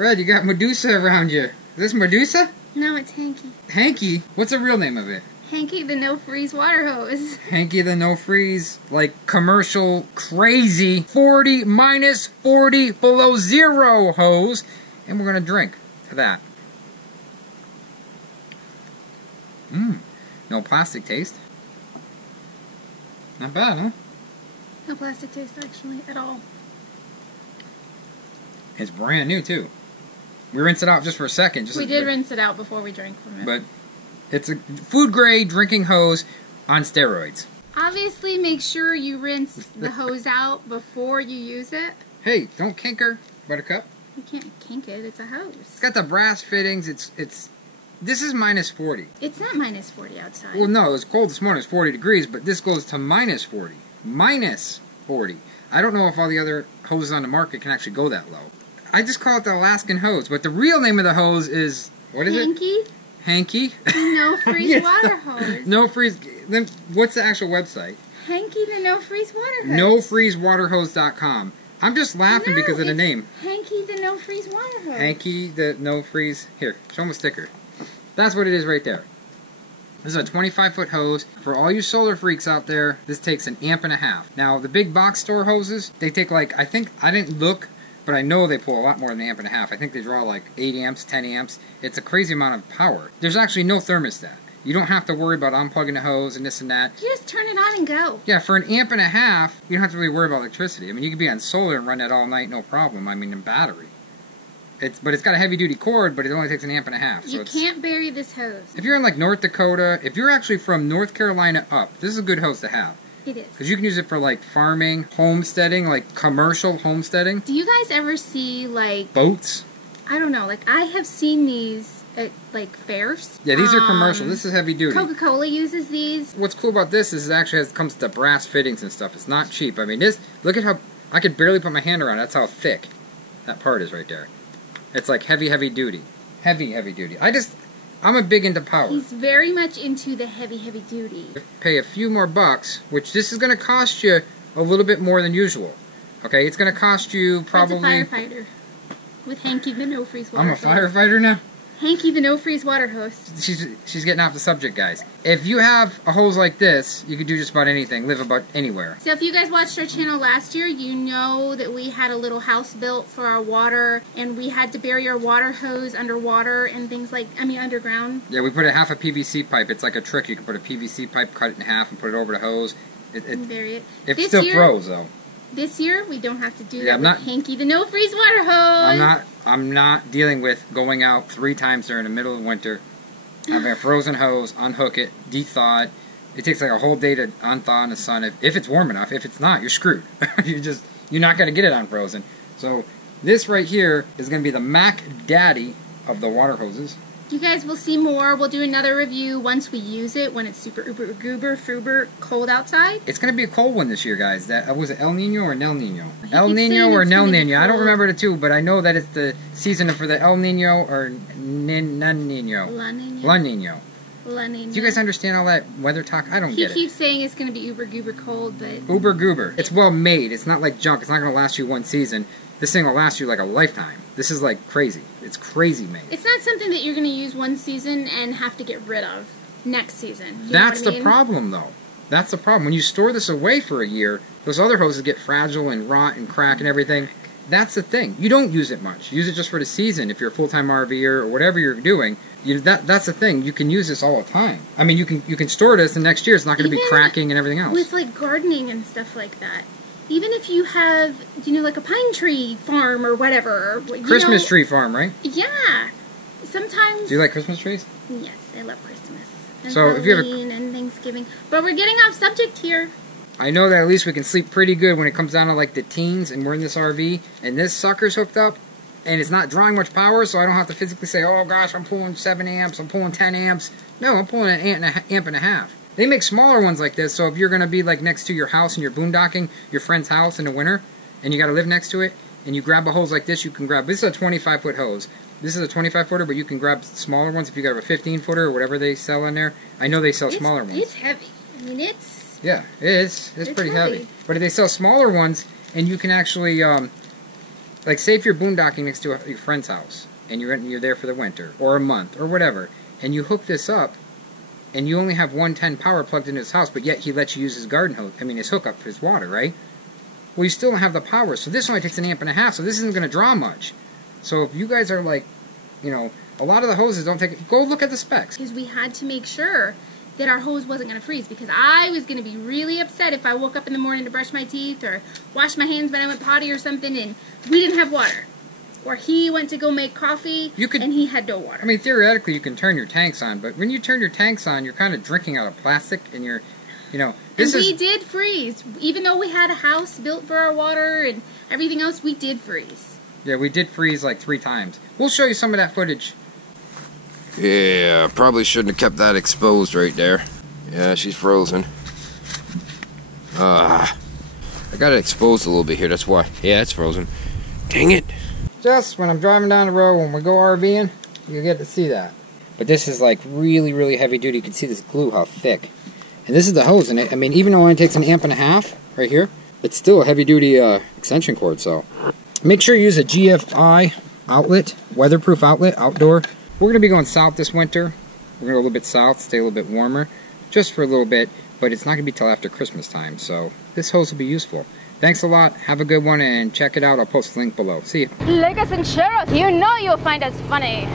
Fred, you got Medusa around you. Is this Medusa? No, it's Hanky. Hanky? What's the real name of it? Hanky the no-freeze water hose. Hanky the no-freeze, like commercial crazy 40 minus 40 below zero hose. And we're going to drink to that. No plastic taste. Not bad, huh? No plastic taste, actually, at all. It's brand new, too. We rinsed it out just for a second. We did rinse it out before we drank from it. But it's a food-grade drinking hose on steroids. Obviously, make sure you rinse the hose out before you use it. Hey, don't kink her, Buttercup. You can't kink it. It's a hose. It's got the brass fittings. This is minus 40. It's not minus 40 outside. Well, no, it was cold this morning. It's 40 degrees, but this goes to minus 40. Minus 40. I don't know if all the other hoses on the market can actually go that low. I just call it the Alaskan hose, but the real name of the hose is, what is Hanky? it? Hanky? No-freeze Yes. water hose. No-freeze. Then what's the actual website? Hanky the no-freeze water hose. NoFreezeWaterHose.com. I'm just laughing because of the name. Hanky the no-freeze water hose. Hanky the no-freeze. Here, show them a sticker. That's what it is right there. This is a 25-foot hose. For all you solar freaks out there, this takes 1.5 amps. Now, the big box store hoses, they take like, I didn't look, but I know they pull a lot more than 1.5 amps. I think they draw like 8 amps, 10 amps. It's a crazy amount of power. There's actually no thermostat. You don't have to worry about unplugging the hose and this and that. You just turn it on and go. Yeah, for 1.5 amps, you don't have to really worry about electricity. I mean, you could be on solar and run that all night, no problem. I mean, in battery. But it's got a heavy-duty cord, but it only takes 1.5 amps. So you can't bury this hose. If you're in like North Dakota, if you're actually from North Carolina up, this is a good hose to have. It is. Because you can use it for like farming, homesteading, like commercial homesteading. Do you guys ever see like Boats? I don't know, like I have seen these at like fairs. Yeah, these are commercial. This is heavy duty. Coca-Cola uses these. What's cool about this is it actually comes with the brass fittings and stuff. It's not cheap. I mean, this, look at how, I could barely put my hand around it. That's how thick that part is right there. It's like heavy duty. Heavy duty. I'm a big into power. He's very much into the heavy duty. Pay a few more bucks, which this is going to cost you a little bit more than usual. Okay, it's going to cost you probably... Fred's a firefighter. With Hanky the no-freeze water hose. I'm a firefighter now? Hanky the no-freeze water hose. She's getting off the subject, guys. If you have a hose like this, you can do just about anything, live about anywhere. So if you guys watched our channel last year, you know that we had a little house built for our water, and we had to bury our water hose underwater and things like, underground. Yeah, we put a half a PVC pipe. It's like a trick. You can put a PVC pipe, cut it in half, and put it over the hose. And bury it. It still froze, though. This year, we don't have to do that with Hanky the no-freeze water hose. I'm not dealing with going out 3 times during the middle of winter, having a frozen hose, unhook it, de-thaw it. It takes like a whole day to unthaw in the sun. If it's warm enough. If it's not, you're screwed. You're not going to get it unfrozen. So this right here is going to be the Mac Daddy of the water hoses. You guys will see more. We'll do another review once we use it, when it's super, uber, goober, fruber, cold outside. It's going to be a cold one this year, guys. Was it El Nino or Nel Nino? El Nino or Nel Nino. I don't remember the two, but I know that it's the season for the El Nino or Nun Nino. La Nino. La Nino. La Nino. Do you guys understand all that weather talk? I don't get it. He keeps saying it's going to be uber, goober, cold, but... Uber goober. It's well made. It's not like junk. It's not going to last you 1 season. This thing will last you like a lifetime. This is like crazy. It's crazy made. It's not something that you're going to use 1 season and have to get rid of next season. That's the problem, though. That's the problem. When you store this away for a year, those other hoses get fragile and rot and crack and everything. That's the thing. You don't use it much. Use it just for the season if you're a full-time RVer or whatever you're doing. That's the thing. You can use this all the time. I mean, you can store this, and next year it's not going to be cracking and everything else. With like gardening and stuff like that. Even if you have, like a pine tree farm or whatever. Christmas tree farm, right? Yeah. Sometimes... Do you like Christmas trees? Yes, I love Christmas. And so if you have and Thanksgiving. But we're getting off subject here. I know that at least we can sleep pretty good when it comes down to like the teens and we're in this RV and this sucker's hooked up and it's not drawing much power, so I don't have to physically say, oh gosh, I'm pulling 7 amps, I'm pulling 10 amps. No, I'm pulling an amp and a half. They make smaller ones like this, so if you're going to be like next to your house and you're boondocking your friend's house in the winter, and you got to live next to it, and you grab a hose like this, you can grab, this is a 25-foot hose. This is a 25-footer, but you can grab smaller ones if you got a 15-footer or whatever they sell in there. I know they sell smaller ones. It's heavy. I mean, it's... Yeah, it is. It's pretty heavy. But if they sell smaller ones, and you can actually like say if you're boondocking next to your friend's house, and you're there for the winter, or a month, or whatever, and you hook this up, and you only have 110 power plugged into his house, but yet he lets you use his garden hose, his hookup for his water, right? Well, you still don't have the power, so this only takes 1.5 amps, so this isn't going to draw much. So if you guys are like, you know, a lot of the hoses don't take, go look at the specs. Because we had to make sure that our hose wasn't going to freeze, because I was going to be really upset if I woke up in the morning to brush my teeth or wash my hands when I went potty or something and we didn't have water. Or he went to go make coffee and he had no water. I mean, theoretically you can turn your tanks on, but when you turn your tanks on, you're kind of drinking out of plastic and you're, you know... We did freeze. Even though we had a house built for our water and everything else, we did freeze. Yeah, we did freeze like 3 times. We'll show you some of that footage. Yeah, probably shouldn't have kept that exposed right there. Yeah, she's frozen. I got it exposed a little bit here, that's why. Yeah, it's frozen. Dang it. Just when I'm driving down the road, when we go RVing, you get to see that. But this is like really, really heavy duty. You can see this glue, how thick. And this is the hose in it. I mean, even though it only takes 1.5 amps right here, it's still a heavy duty extension cord, so. Make sure you use a GFI outlet, weatherproof outlet, outdoor. We're going to be going south this winter. We're going to go a little bit south, stay a little bit warmer, just for a little bit, but it's not going to be till after Christmas time, so this hose will be useful. Thanks a lot, have a good one, and check it out. I'll post the link below. See you. Like us and share us. You know you'll find us funny.